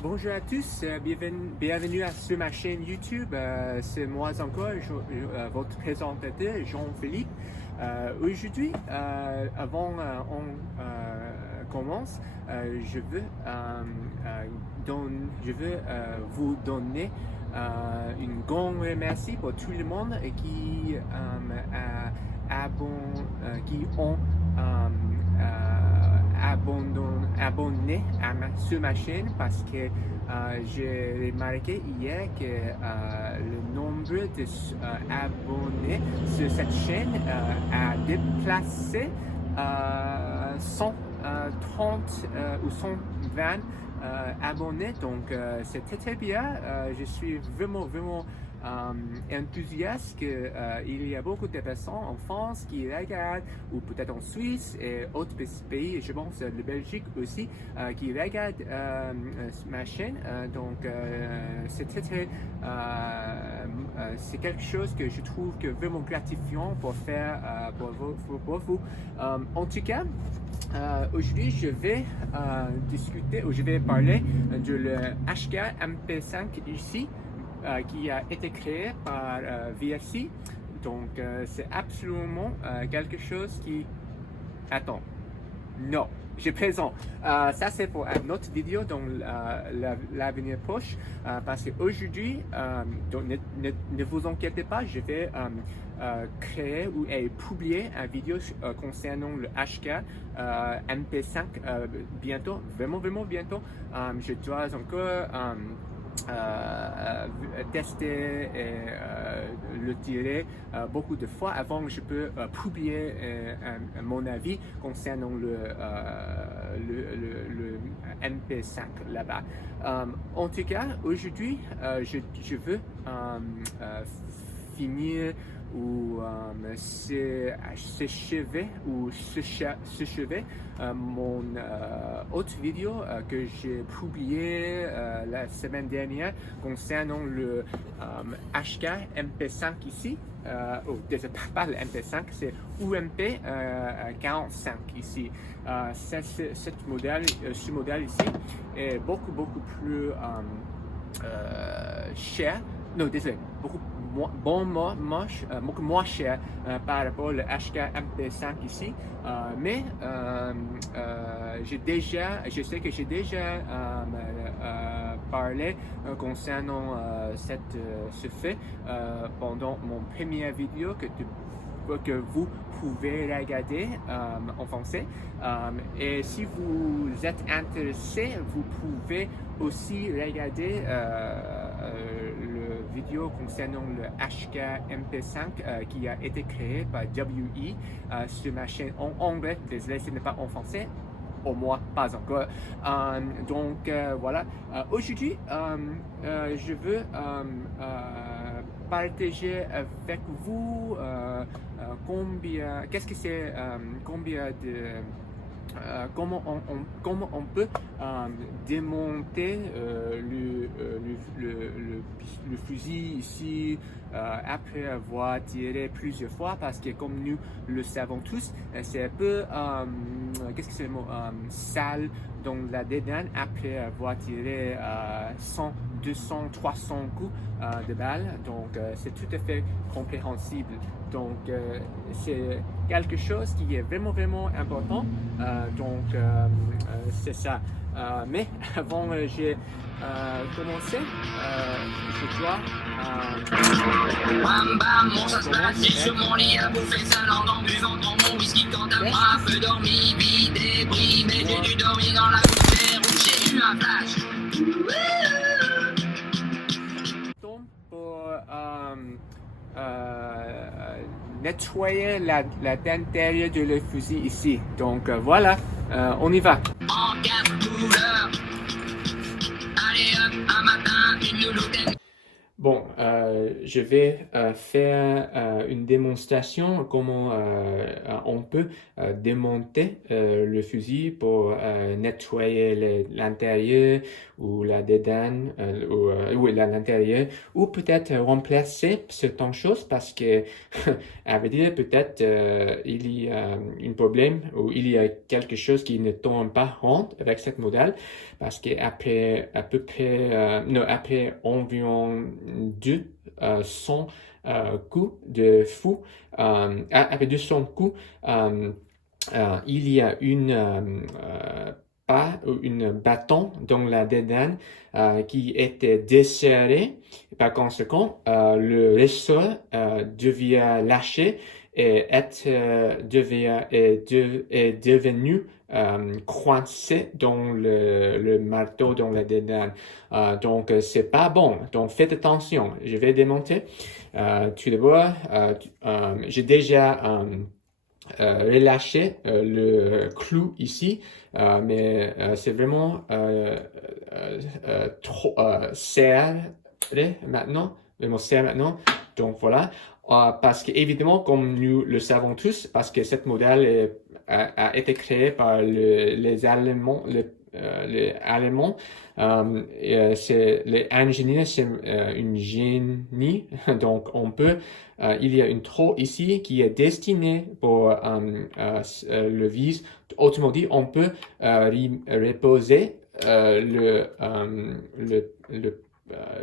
Bonjour à tous, bienvenue sur ma chaîne YouTube. C'est moi encore, votre présentateur Jean-Philippe. Aujourd'hui, avant on commence, je veux vous donner une grande remercie pour tout le monde qui ont abonné sur ma chaîne parce que j'ai remarqué hier que le nombre d'abonnés sur cette chaîne a dépassé 130 ou 120 abonnés, donc c'est très bien. Je suis vraiment enthousiaste qu'il y a beaucoup de personnes en France qui regardent, ou peut-être en Suisse et autres pays, je pense de Belgique aussi, qui regardent ma chaîne. Donc c'est c'est quelque chose que je trouve que vraiment gratifiant pour faire pour vous. En tout cas, aujourd'hui je vais discuter, ou je vais parler de le HK MP5 ici, qui a été créé par VSC. Donc c'est absolument quelque chose qui... Attends, non, je présente. Ça c'est pour une autre vidéo dans l'avenir proche, parce qu'aujourd'hui, ne vous inquiétez pas, je vais créer ou publier une vidéo concernant le HK MP5 bientôt, vraiment bientôt. Je dois encore tester et le tirer beaucoup de fois avant que je peux publier mon avis concernant le MP5 là-bas. En tout cas, aujourd'hui, je veux finir ou s'achever mon autre vidéo que j'ai publié la semaine dernière concernant le HK MP5 ici. Pas le MP5, c'est UMP 45 ici. Ce modèle ici est beaucoup plus cher. Non, désolé, beaucoup moins cher par rapport au HK MP5 ici, mais je sais que j'ai déjà parlé concernant ce fait pendant mon première vidéo que vous pouvez regarder en français, et si vous êtes intéressé, vous pouvez aussi regarder le vidéo concernant le HK MP5 qui a été créé par WE sur ma chaîne en anglais. Désolé, ce n'est pas en français. Au moins pas encore. Donc voilà. Aujourd'hui, je veux partager avec vous qu'est-ce que c'est, comment on peut démonter le fusil ici après avoir tiré plusieurs fois, parce que comme nous le savons tous, c'est un peu qu'est-ce que c'est le mot, sale dans la dedans après avoir tiré 100, 200, 300 coups de balles. Donc c'est tout à fait compréhensible. Donc c'est quelque chose qui est vraiment important. Donc c'est ça. Mais avant j'ai commencé, je dois bam bam, mon ça se passe sur mon lit à bouffer sa langue en buvant dans mon whisky quand un bras peu dormi, vide débris, mais j'ai dû dormir dans la mer où j'ai eu un flash. Pour nettoyer l'intérieur de le fusil ici. Donc voilà, on y va. En quatre couleurs, allez hop, un matin, une louloute. Bon, je vais faire une démonstration comment on peut démonter le fusil pour nettoyer l'intérieur ou la dédane ou l'intérieur ou peut-être remplacer certaines choses parce que à vrai dire peut-être il y a un problème ou il y a quelque chose qui ne tombe pas rond avec cette modèle parce qu'après à peu près non après environ 200 coups de fou après 200 coups il y a pas une bâton dans la dédane qui était desserré. Par conséquent, le ressort devient lâché et est devenu coincé dans le marteau dans la dédane. Donc, c'est pas bon. Donc, faites attention. Je vais démonter. Tout d'abord, j'ai déjà relâché le clou ici, mais c'est vraiment trop serré maintenant. Vraiment serré maintenant. Donc voilà. Parce que évidemment, comme nous le savons tous, parce que cette modèle a été créée par les Allemands, les Allemands. Les ingénieurs, c'est une génie. Donc on peut il y a une trou ici qui est destinée pour le vis. Autrement dit, on peut reposer le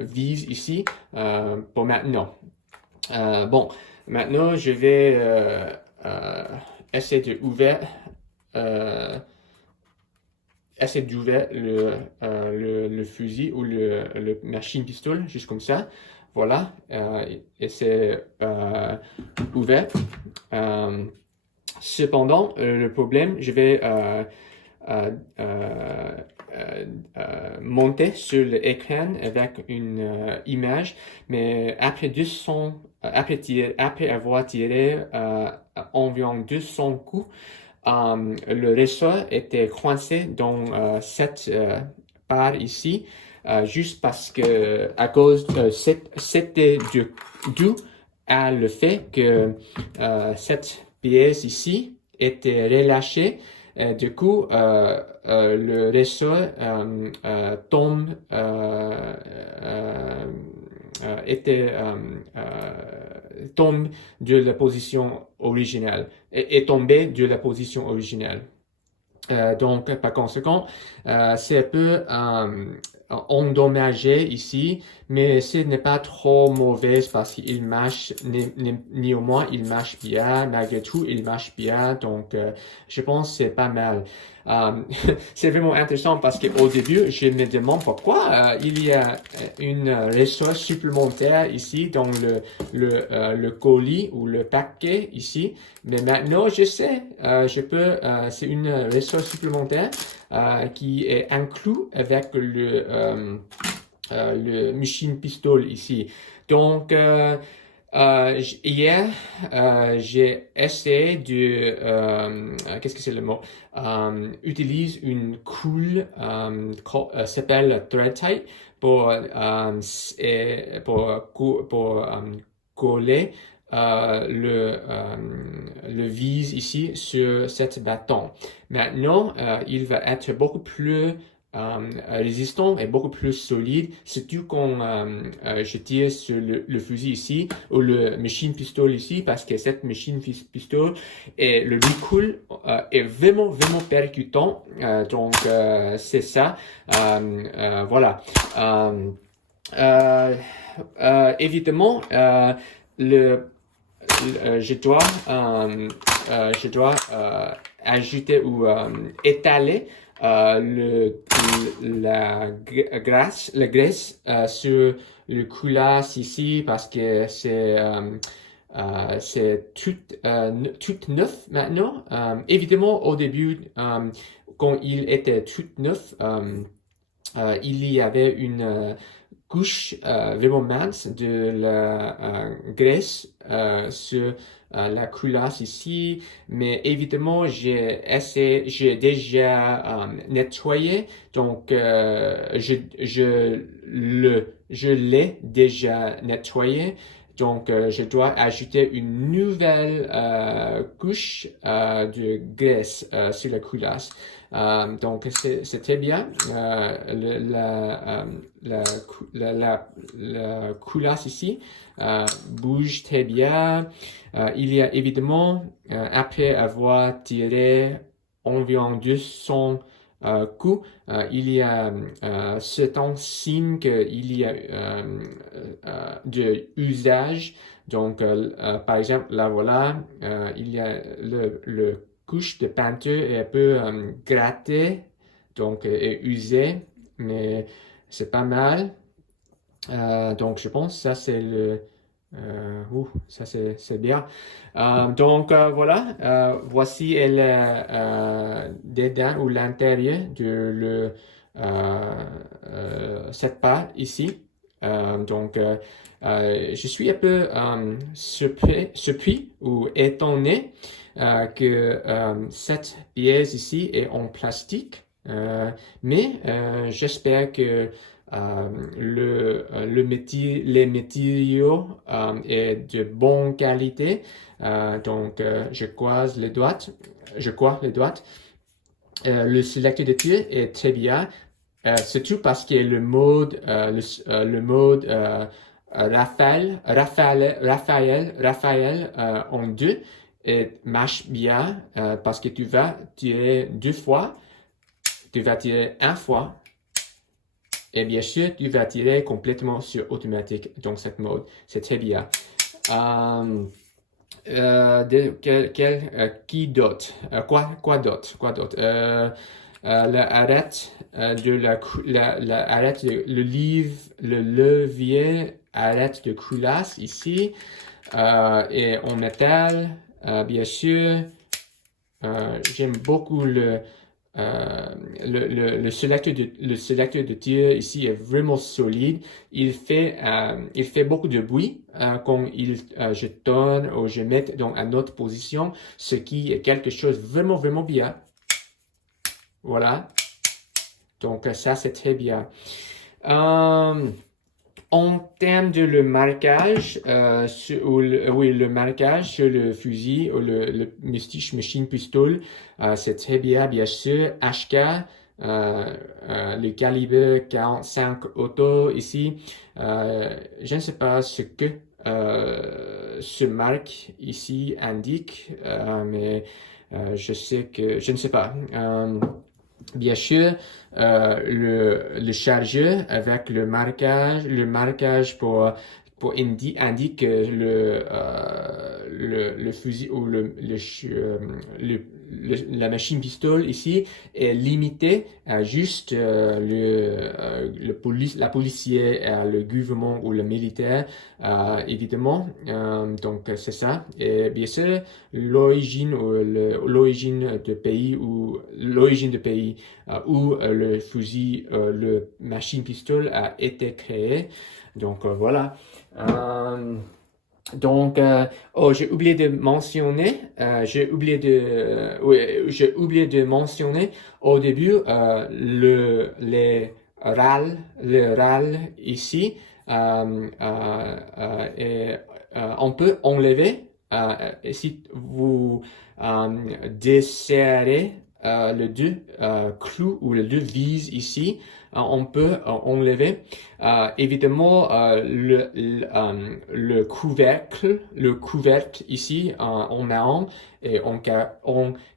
vis ici pour maintenant. Bon, maintenant je vais essayer d'ouvrir le fusil ou le machine pistol, juste comme ça. Voilà, et c'est ouvert. Cependant, le problème, je vais monter sur l'écran avec une image, mais après avoir tiré environ 200 coups, le ressort était coincé dans cette part ici, juste parce que à cause c'était dû à le fait que cette pièce ici était relâchée. Du coup, le ressort tombe tombe de la position originale est tombé de la position originale. Donc, par conséquent, c'est un peu endommagé ici, mais ce n'est pas trop mauvais parce qu'il marche, néanmoins, il marche bien, malgré tout, il marche bien, donc je pense que c'est pas mal. C'est vraiment intéressant parce qu'au début, je me demande pourquoi il y a une ressource supplémentaire ici dans le colis ou le paquet ici. Mais maintenant, je sais, c'est une ressource supplémentaire qui est inclus avec le machine pistol ici. Donc, hier, j'ai essayé de, qu'est-ce que c'est le mot? Utilise une colle s'appelle Thread Tight pour coller le vis ici sur cette bâton. Maintenant, il va être beaucoup plus résistant et beaucoup plus solide, surtout quand je tire sur le fusil ici ou le machine pistol ici, parce que cette machine pistol et le recoil est vraiment percutant. Donc c'est ça. Voilà. Évidemment, je dois ajouter ou étaler la graisse sur le culasse ici parce que c'est tout neuf maintenant. Évidemment, au début, quand il était tout neuf, il y avait une couche vraiment mince de la graisse sur la culasse ici, mais évidemment j'ai déjà nettoyé, donc je l'ai déjà nettoyé. Donc, je dois ajouter une nouvelle couche de graisse sur la culasse. Donc, c'est très bien. La culasse ici bouge très bien. Il y a évidemment, après avoir tiré environ 200 coups, il y a certains signes qu'il y a de usage. Donc, par exemple, là voilà, il y a le couche de peinture est un peu gratté, donc est usé, mais c'est pas mal. Donc, je pense que ça c'est ça c'est bien. Donc voilà, voici dedans ou l'intérieur de cette part ici. Donc je suis un peu surpris ou étonné que cette pièce ici est en plastique, mais j'espère que les matériaux est de bonne qualité. Donc, je croise les doigts. Le sélecteur de tir est très bien, surtout parce que le mode Raphaël en deux marche bien parce que tu vas tirer deux fois, tu vas tirer une fois. Et bien sûr, tu vas tirer complètement sur automatique. Donc, cette mode, c'est très bien. Qui d'autre? Quoi d'autre? L'arête le levier arrête de culasse ici. Et en métal, bien sûr. J'aime beaucoup le sélecteur de tir ici est vraiment solide. Il fait beaucoup de bruit quand je tourne ou je mets dans une autre position, ce qui est quelque chose vraiment, vraiment bien. Voilà. Donc, ça, c'est très bien. En termes de le marquage, le marquage sur le fusil ou le machine pistol, c'est très bien, bien sûr. HK, le calibre 45 auto ici. Je ne sais pas ce que ce marque ici indique, mais je ne sais pas. Bien sûr, le chargeur avec le marquage indique le fusil ou la machine pistole ici est limitée à juste la policier, le gouvernement ou le militaire, évidemment. Donc c'est ça. Et bien sûr, l'origine de pays où le fusil, le machine pistole a été créé. Donc voilà. Donc, j'ai oublié de mentionner, au début le RAL ici, et on peut enlever si vous desserrez le deux clous ou le deux vis ici, on peut enlever évidemment le couvercle ici en marron et en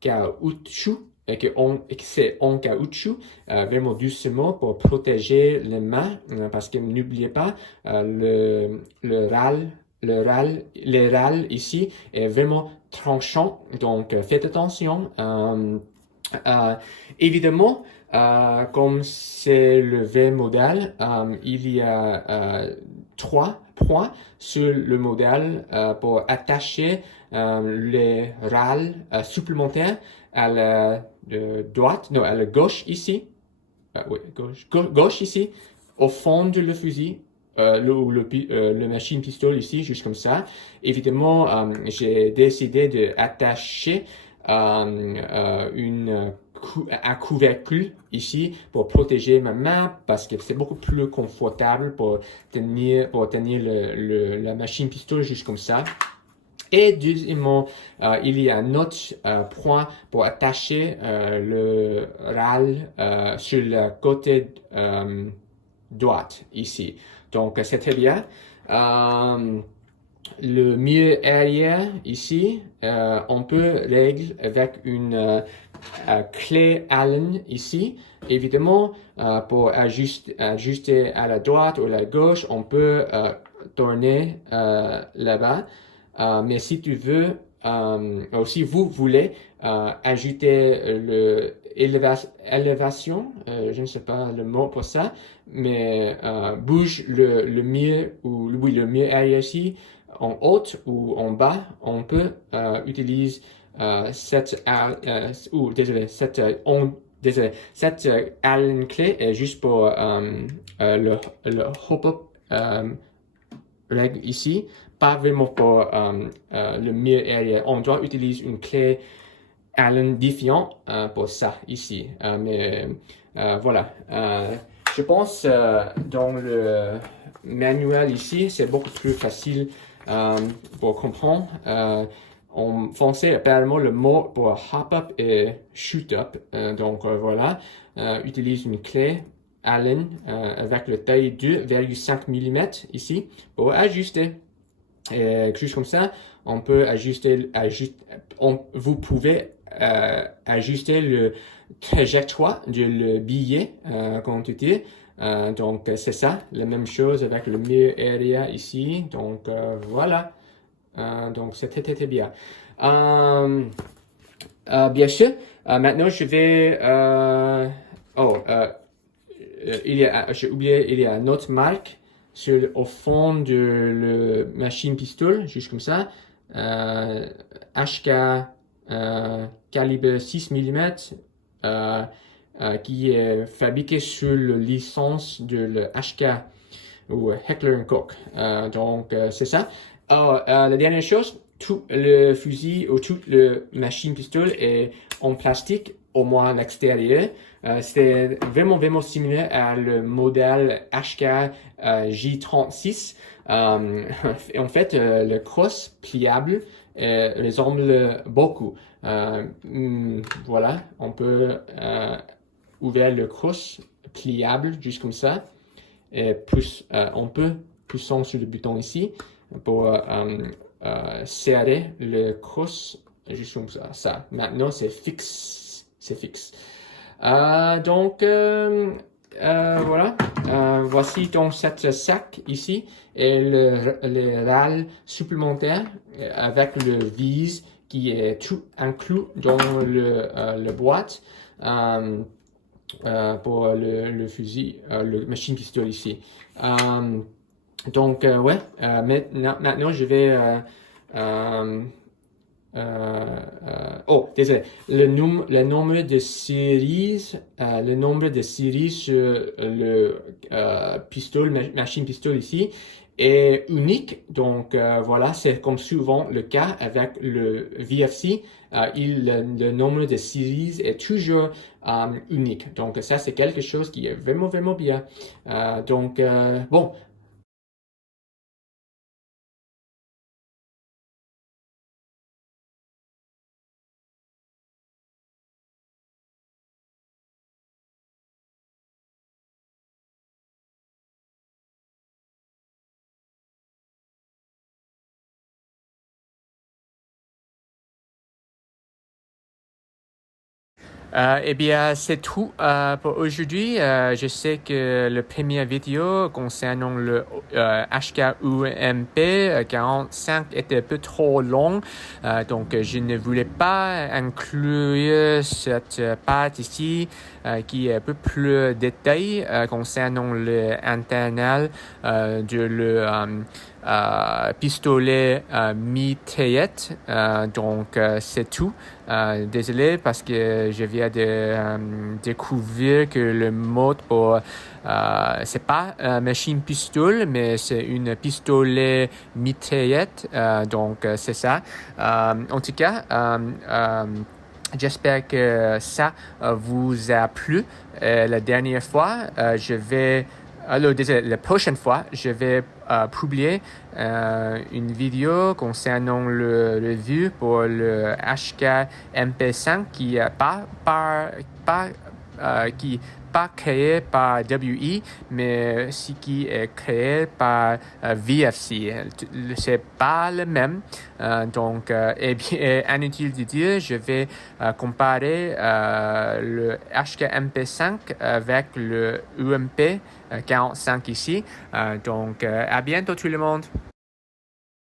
caoutchouc et que c'est en caoutchouc vraiment doucement pour protéger les mains parce que n'oubliez pas le RAL ici est vraiment tranchant, donc faites attention. Évidemment, comme c'est le vrai modèle, il y a 3 points sur le modèle pour attacher les râles supplémentaires à la droite, non, à la gauche ici. Oui, gauche ici, au fond de le fusil, le machine pistol ici, juste comme ça. Évidemment, j'ai décidé d'attacher un couvercle ici pour protéger ma main parce que c'est beaucoup plus confortable pour tenir la machine pistol juste comme ça. Et deuxièmement, il y a un autre point pour attacher le râle sur le côté droite ici. Donc c'est très bien. Le mur arrière ici, on peut régler avec une clé Allen ici. Évidemment, pour ajuster à la droite ou à la gauche, on peut tourner là-bas. Mais si tu veux, ou si vous voulez ajouter l'élévation, je ne sais pas le mot pour ça, mais bouge le mur le mur arrière ici en haut ou en bas, on peut utiliser cette Allen clé est juste pour le hop-up règle ici, pas vraiment pour le mur arrière. On doit utiliser une clé Allen différente pour ça ici. Mais voilà. Je pense dans le manuel ici, c'est beaucoup plus facile pour comprendre. En français, apparemment, le mot pour hop-up est shoot-up. Donc voilà, utilise une clé Allen avec le taille 2,5 mm ici pour ajuster. Et juste comme ça, on peut vous pouvez ajuster le trajectoire du billet quand tu tires. Donc c'est ça, la même chose avec le mur arrière ici. Donc voilà. Donc c'est très bien. Bien sûr, maintenant je vais j'ai oublié, il y a une autre marque au fond de le machine pistol, juste comme ça. HK calibre 6 mm qui est fabriqué sur la licence de le HK ou Heckler & Koch. Donc c'est ça. La dernière chose, tout le fusil ou tout le machine pistol est en plastique, au moins l'extérieur. C'est vraiment similaire à le modèle HK J36. En fait, le crosse pliable ressemble beaucoup. Voilà, on peut ouvrir le crosse pliable juste comme ça. Et on peut pousser sur le bouton ici pour serrer le crosse juste comme ça. Maintenant, c'est fixe. Donc, voilà. Voici donc cette sac ici et le râle supplémentaire avec le vis qui est tout inclus dans le boîte pour le fusil, le machine pistol ici. Donc, ouais, maintenant je vais désolé. Le nombre de séries sur le machine pistol ici est unique. Donc voilà, c'est comme souvent le cas avec le VFC. Le nombre de séries est toujours unique. Donc ça, c'est quelque chose qui est vraiment bien. Donc bon. Eh bien, c'est tout pour aujourd'hui. Je sais que la première vidéo concernant le HKUMP 45 était un peu trop long, donc je ne voulais pas inclure cette part ici qui est un peu plus détaillé concernant l'interne de le pistolet mitraillette. Donc c'est tout. Désolé parce que je viens de découvrir que le mot pour c'est pas machine pistol, mais c'est une pistolet mitraillette. Donc c'est ça. En tout cas, j'espère que ça vous a plu. La dernière fois, la prochaine fois, je vais publier une vidéo concernant le review pour le HK MP5 qui est pas créé par WE, mais ce qui est créé par VFC. C'est pas le même. Donc, eh bien, inutile de dire, je vais comparer le HK MP5 avec le UMP 45 ici. Donc, à bientôt tout le monde.